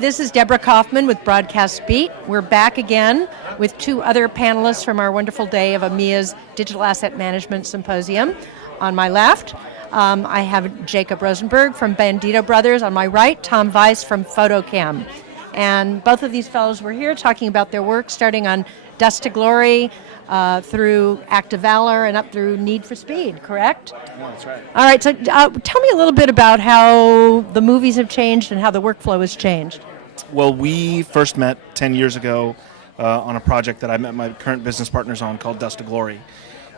This is Deborah Kaufman with Broadcast Beat. We're back again with two other panelists from our wonderful day of EMEA's Digital Asset Management Symposium. On my left, I have Jacob Rosenberg from Bandito Brothers. On my right, Tom Weiss from Photocam. And both of these fellows were here talking about their work starting on Dust to Glory, through Act of Valor and up through Need for Speed, correct? Yeah, that's right. All right, so tell me a little bit about how the movies have changed and how the workflow has changed. Well, we first met 10 years ago on a project that I met my current business partners on called Dust to Glory.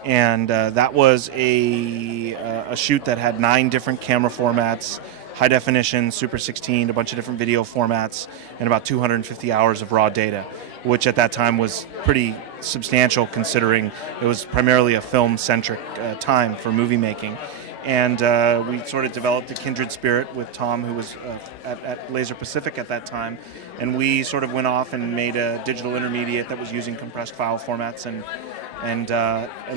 And that was a shoot that had 9 different camera formats, high definition, Super 16, a bunch of different video formats, and about 250 hours of raw data, which at that time was pretty substantial considering it was primarily a film-centric time for movie making. And we sort of developed a kindred spirit with Tom, who was at Laser Pacific at that time, and we sort of went off and made a digital intermediate that was using compressed file formats, and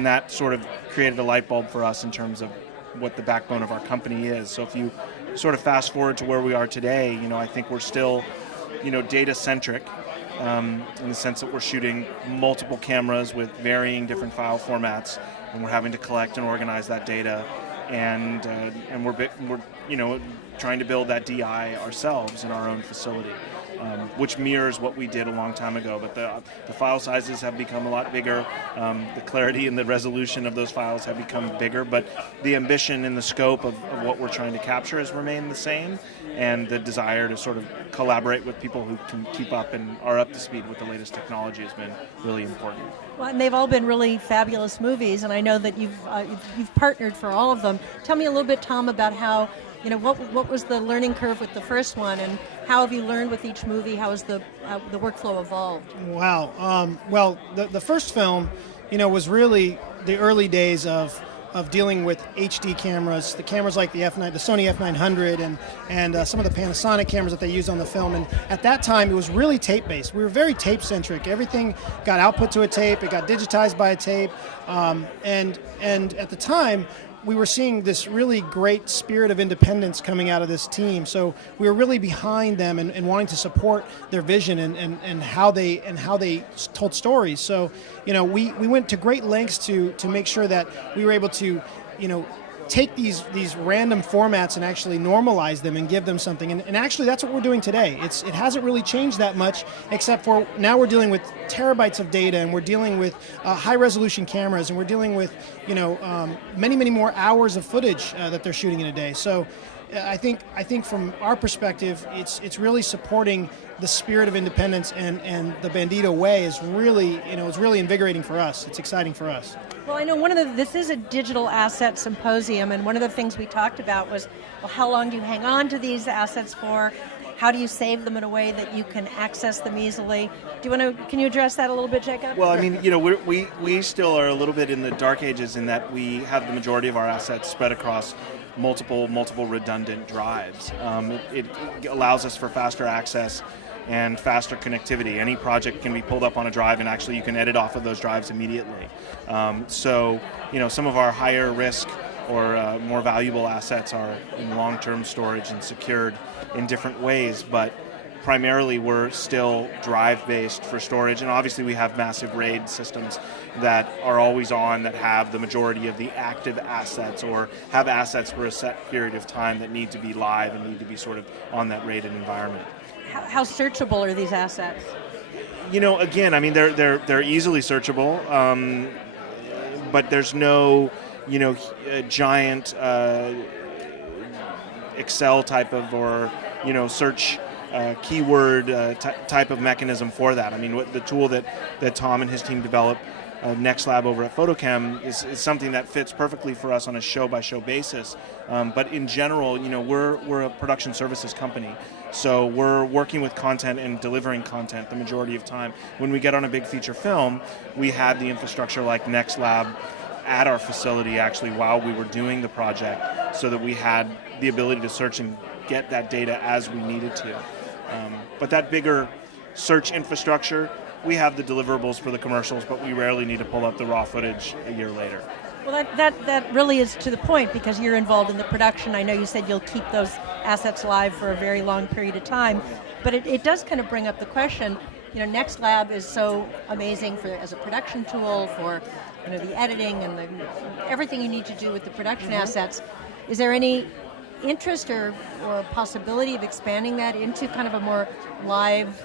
that sort of created a light bulb for us in terms of what the backbone of our company is. So if you sort of fast forward to where we are today, I think we're still, data centric. In the sense that we're shooting multiple cameras with varying different file formats, and we're having to collect and organize that data, and we're trying to build that DI ourselves in our own facility, which mirrors what we did a long time ago. But the file sizes have become a lot bigger. The clarity and the resolution of those files have become bigger, but the ambition and the scope of what we're trying to capture has remained the same, and the desire to sort of collaborate with people who can keep up and are up to speed with the latest technology has been really important. Well, and they've all been really fabulous movies, and I know that you've partnered for all of them. Tell me a little bit, Tom, about how, what was the learning curve with the first one, and how have you learned with each movie? How has the workflow evolved? Wow. Well, the first film, was really the early days of dealing with HD cameras, the cameras like the Sony F900 and some of the Panasonic cameras that they used on the film. And at that time, it was really tape-based. We were very tape-centric. Everything got output to a tape. It got digitized by a tape. And at the time, we were seeing this really great spirit of independence coming out of this team. So we were really behind them and wanting to support their vision and how they told stories. So, we went to great lengths to make sure that we were able to, take these random formats and actually normalize them and give them something. And actually that's what we're doing today. It hasn't really changed that much, except for now we're dealing with terabytes of data, and we're dealing with high resolution cameras, and we're dealing with many more hours of footage that they're shooting in a day. So I think from our perspective, it's really supporting the spirit of independence, and the Bandito way is really it's really invigorating for us. It's exciting for us. Well, I know this is a digital asset symposium, and one of the things we talked about was, well, how long do you hang on to these assets for? How do you save them in a way that you can access them easily? Can you address that a little bit, Jacob? Well, I mean, we still are a little bit in the dark ages in that we have the majority of our assets spread across multiple redundant drives. It allows us for faster access and faster connectivity. Any project can be pulled up on a drive, and actually you can edit off of those drives immediately. So some of our higher risk or more valuable assets are in long-term storage and secured in different ways, but primarily we're still drive-based for storage, and obviously we have massive RAID systems that are always on, that have the majority of the active assets, or have assets for a set period of time that need to be live and need to be sort of on that RAIDed environment. How searchable are these assets? Again, I mean, they're easily searchable, but there's no, giant Excel type of or search keyword type of mechanism for that. I mean, the tool that Tom and his team developed, NextLab over at Photocam, is something that fits perfectly for us on a show-by-show basis. But in general, we're a production services company, so we're working with content and delivering content the majority of time. When we get on a big feature film, we had the infrastructure like NextLab at our facility actually while we were doing the project, so that we had the ability to search and get that data as we needed to. But that bigger search infrastructure, we have the deliverables for the commercials, but we rarely need to pull up the raw footage a year later. Well, that really is to the point because you're involved in the production. I know you said you'll keep those assets live for a very long period of time, but it does kind of bring up the question. NextLab is so amazing as a production tool for the editing and everything you need to do with the production assets. Is there any interest or possibility of expanding that into kind of a more live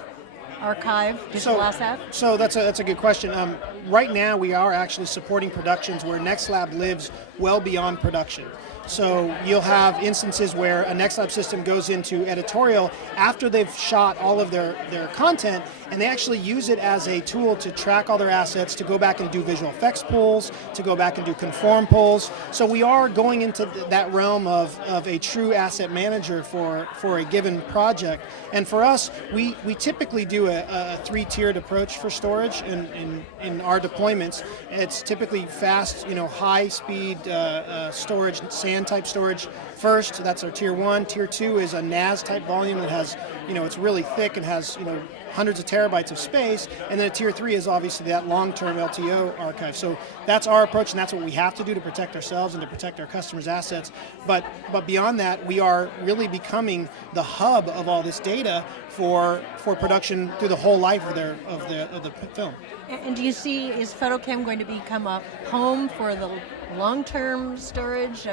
archive digital asset? So that's a good question. Right now we are actually supporting productions where NextLab lives well beyond production. So you'll have instances where a NextLab system goes into editorial after they've shot all of their content, and they actually use it as a tool to track all their assets, to go back and do visual effects pulls, to go back and do conform pulls. So we are going into that realm of a true asset manager for a given project. And for us, we typically do a three-tiered approach for storage in our deployments. It's typically fast, high-speed storage, SAN type storage first. That's our tier 1. Tier 2 is a NAS type volume that has, it's really thick and has, hundreds of terabytes of space. And then a tier 3 is obviously that long-term LTO archive. So that's our approach, and that's what we have to do to protect ourselves and to protect our customers' assets. But beyond that, we are really becoming the hub of all this data for production through the whole life of the film. And do you see, is PhotoChem going to become a home for the long-term storage?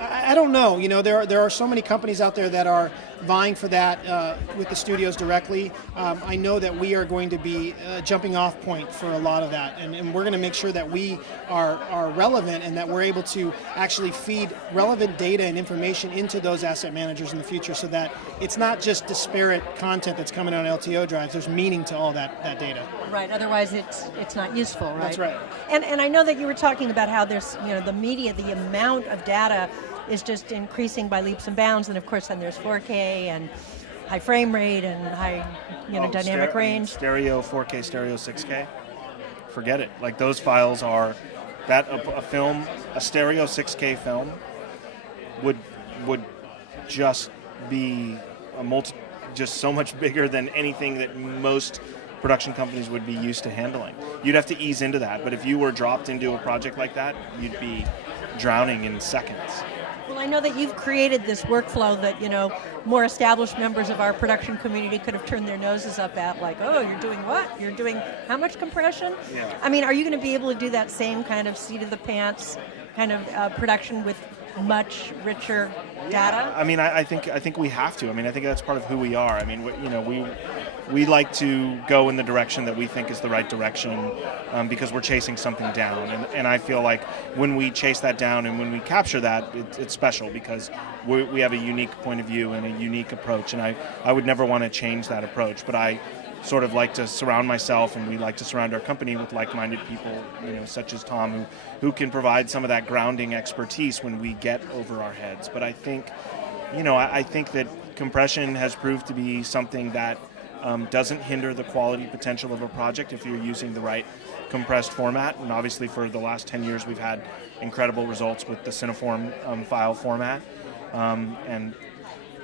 I don't know. There are so many companies out there that are vying for that with the studios directly. I know that we are going to be a jumping off point for a lot of that, and we're going to make sure that we are relevant and that we're able to actually feed relevant data and information into those asset managers in the future, so that it's not just disparate content that's coming on LTO drives. There's meaning to all that data. Right. Otherwise, it's not useful. Right. That's right. And I know that you were talking about how there's the media, the amount of data is just increasing by leaps and bounds, and of course then there's 4K and high frame rate and high dynamic range. Stereo 4K, stereo 6K. Forget it. Like those files are a stereo 6K film would just be just so much bigger than anything that most production companies would be used to handling. You'd have to ease into that, but if you were dropped into a project like that, you'd be drowning in seconds. Well, I know that you've created this workflow that, more established members of our production community could have turned their noses up at, like, oh, you're doing what? You're doing how much compression? Yeah. Are you going to be able to do that same kind of seat of the pants kind of production with much richer data? I think we have to. I think that's part of who we are. We like to go in the direction that we think is the right direction because we're chasing something down. And I feel like when we chase that down and when we capture that, it's special because we have a unique point of view and a unique approach. And I would never want to change that approach. But I sort of like to surround myself, and we like to surround our company with like-minded people, such as Tom, who can provide some of that grounding expertise when we get over our heads. But I think, I think that compression has proved to be something that doesn't hinder the quality potential of a project if you're using the right compressed format. And obviously for the last 10 years we've had incredible results with the Cineform file format. And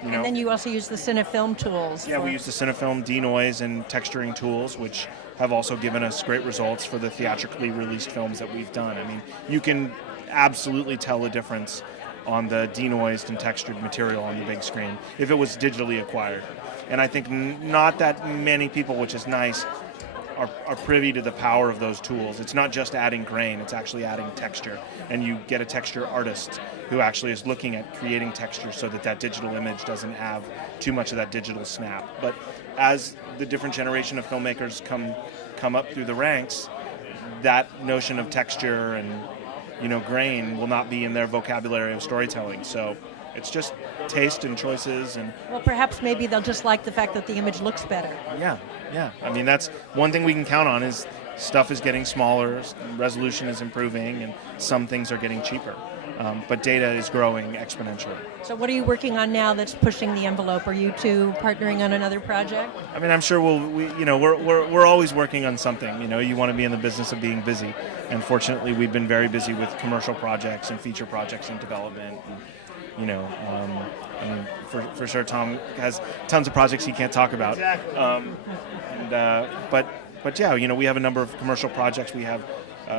then you also use the Cinefilm tools. Yeah, we use the Cinefilm denoise and texturing tools, which have also given us great results for the theatrically released films that we've done. You can absolutely tell a difference on the denoised and textured material on the big screen if it was digitally acquired. And I think not that many people, which is nice, are privy to the power of those tools. It's not just adding grain, it's actually adding texture. And you get a texture artist who actually is looking at creating texture so that digital image doesn't have too much of that digital snap. But as the different generation of filmmakers come up through the ranks, that notion of texture and grain will not be in their vocabulary of storytelling. So it's just taste and choices. And well, perhaps maybe they'll just like the fact that the image looks better. Yeah. That's one thing we can count on is stuff is getting smaller, resolution is improving, and some things are getting cheaper. But data is growing exponentially. So what are you working on now that's pushing the envelope? Are you two partnering on another project? I'm sure we're always working on something. You want to be in the business of being busy. And fortunately, we've been very busy with commercial projects and feature projects in development. For sure, Tom has tons of projects he can't talk about. Exactly. But yeah, we have a number of commercial projects. We have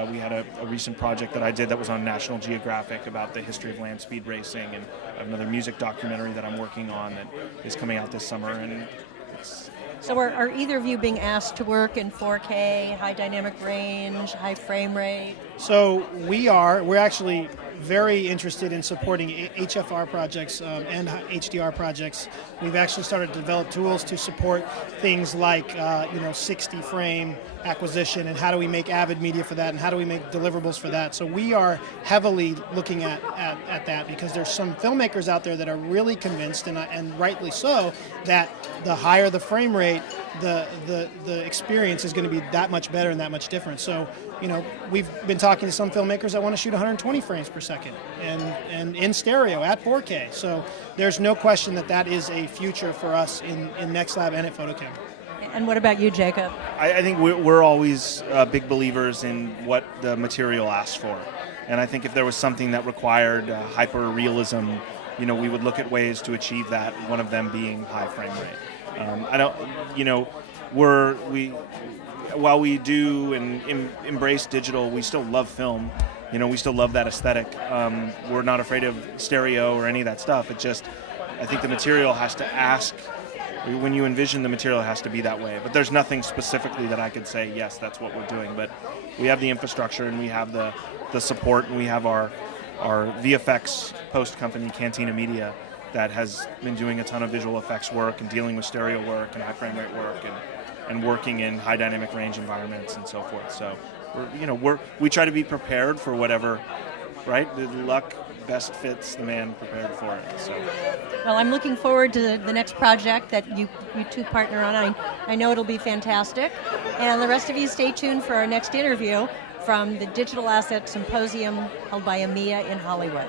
We had a recent project that I did that was on National Geographic about the history of land speed racing, and I have another music documentary that I'm working on that is coming out this summer. And So are either of you being asked to work in 4K, high dynamic range, high frame rate? So we're actually very interested in supporting HFR projects and HDR projects. We've actually started to develop tools to support things like 60 frame acquisition, and how do we make Avid media for that, and how do we make deliverables for that. So we are heavily looking at that, because there's some filmmakers out there that are really convinced, and rightly so, that the higher the frame rate, the experience is going to be that much better and that much different. So, we've been talking to some filmmakers that want to shoot 120 frames per second and in stereo at 4K. So there's no question that is a future for us in NextLab and at Photocam. And what about you, Jacob? I think we're always big believers in what the material asks for. And I think if there was something that required hyper-realism, we would look at ways to achieve that, one of them being high frame rate. While we do and embrace digital, we still love film. We still love that aesthetic. We're not afraid of stereo or any of that stuff. I think the material has to ask, when you envision the material, it has to be that way. But there's nothing specifically that I could say, yes, that's what we're doing. But we have the infrastructure, and we have the support, and we have our VFX post company, Cantina Media, that has been doing a ton of visual effects work and dealing with stereo work and high frame rate work and working in high dynamic range environments and so forth. So we try to be prepared for whatever, right? The luck best fits the man prepared for it. So. Well, I'm looking forward to the next project that you two partner on. I know it'll be fantastic. And the rest of you, stay tuned for our next interview from the Digital Asset Symposium held by EMEA in Hollywood.